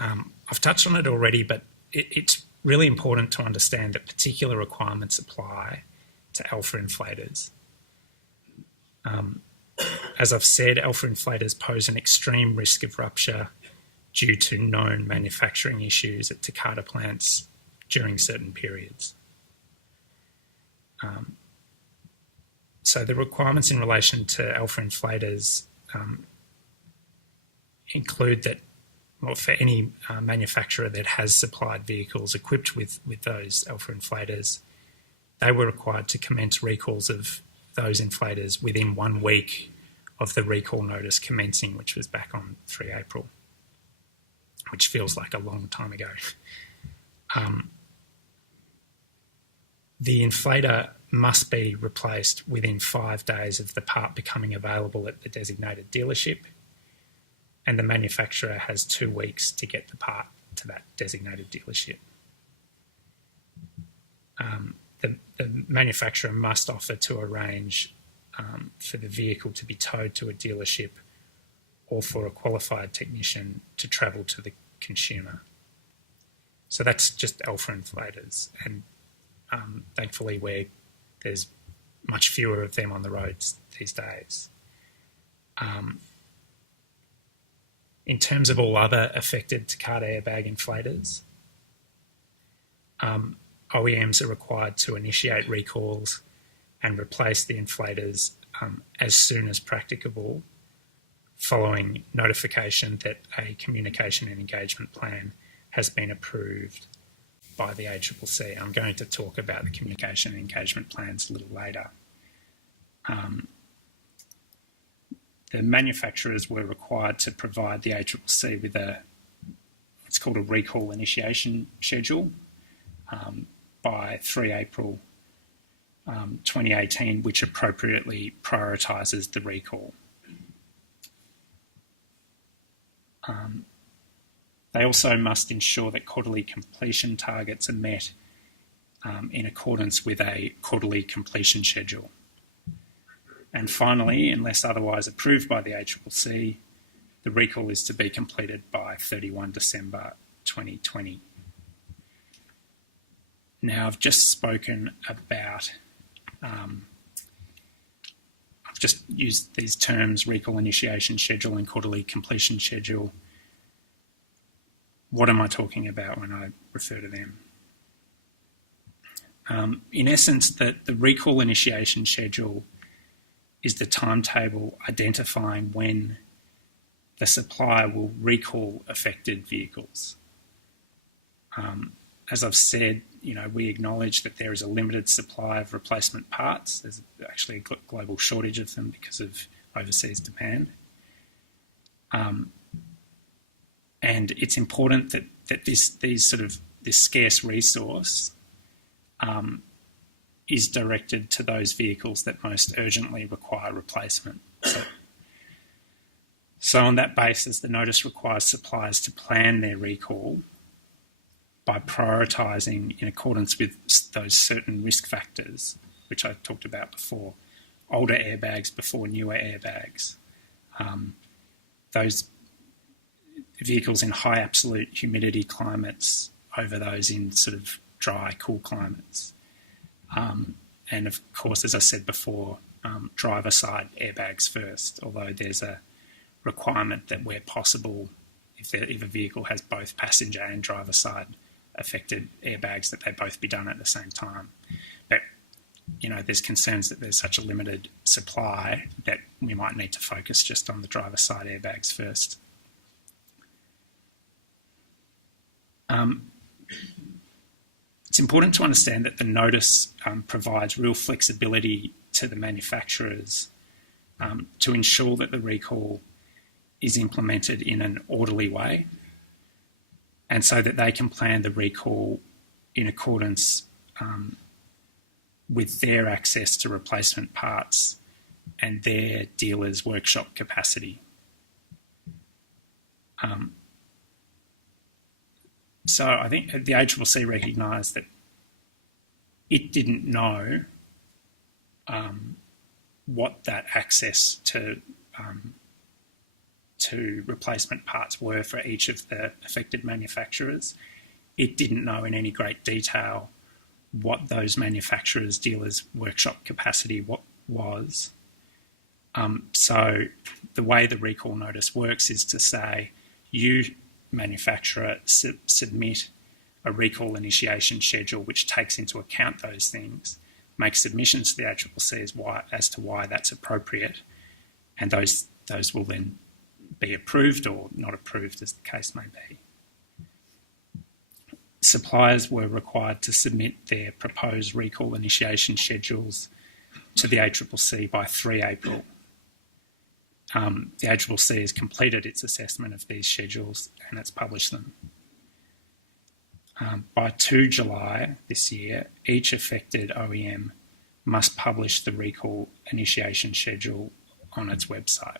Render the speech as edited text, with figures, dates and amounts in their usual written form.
I've touched on it already, but it's really important to understand that particular requirements apply to alpha inflators. As I've said, alpha inflators pose an extreme risk of rupture due to known manufacturing issues at Takata plants during certain periods. So the requirements in relation to alpha inflators include that, well, for any manufacturer that has supplied vehicles equipped with those alpha inflators, they were required to commence recalls of those inflators within 1 week of the recall notice commencing, which was back on 3 April, which feels like a long time ago. The inflator must be replaced within 5 days of the part becoming available at the designated dealership, and the manufacturer has 2 weeks to get the part to that designated dealership. The manufacturer must offer to arrange for the vehicle to be towed to a dealership or for a qualified technician to travel to the consumer. So that's just alpha inflators, and thankfully there's much fewer of them on the roads these days. In terms of all other affected Takata airbag inflators, OEMs are required to initiate recalls and replace the inflators as soon as practicable, following notification that a communication and engagement plan has been approved by the ACCC. I'm going to talk about the communication and engagement plans a little later. The manufacturers were required to provide the ACCC with what's called a recall initiation schedule by 3 April 2018, which appropriately prioritises the recall. They also must ensure that quarterly completion targets are met in accordance with a quarterly completion schedule. And finally, unless otherwise approved by the ACCC, the recall is to be completed by 31 December 2020. Now, I've just spoken about, I've just used these terms, recall initiation schedule and quarterly completion schedule. What am I talking about when I refer to them? In essence, the recall initiation schedule is the timetable identifying when the supplier will recall affected vehicles. As I've said, we acknowledge that there is a limited supply of replacement parts. There's actually a global shortage of them because of overseas demand. And it's important that this scarce resource is directed to those vehicles that most urgently require replacement. So on that basis, the notice requires suppliers to plan their recall by prioritising in accordance with those certain risk factors, which I talked about before, older airbags before newer airbags, those vehicles in high absolute humidity climates over those in sort of dry, cool climates. And of course, as I said before, driver side airbags first, although there's a requirement that where possible, if a vehicle has both passenger and driver side affected airbags, that they both be done at the same time. But, there's concerns that there's such a limited supply that we might need to focus just on the driver side airbags first. It's important to understand that the notice provides real flexibility to the manufacturers to ensure that the recall is implemented in an orderly way, and so that they can plan the recall in accordance with their access to replacement parts and their dealer's workshop capacity. So I think the ACCC recognised that it didn't know what that access to to replacement parts were for each of the affected manufacturers. It didn't know in any great detail what those manufacturers' dealers' workshop capacity was. So the way the recall notice works is to say, you, manufacturer, submit a recall initiation schedule which takes into account those things, make submissions to the ACCC as to why that's appropriate, and those will then be approved or not approved, as the case may be. Suppliers were required to submit their proposed recall initiation schedules to the ACCC by 3 April. The ACCC has completed its assessment of these schedules and it's published them. By 2 July this year, each affected OEM must publish the recall initiation schedule on its website.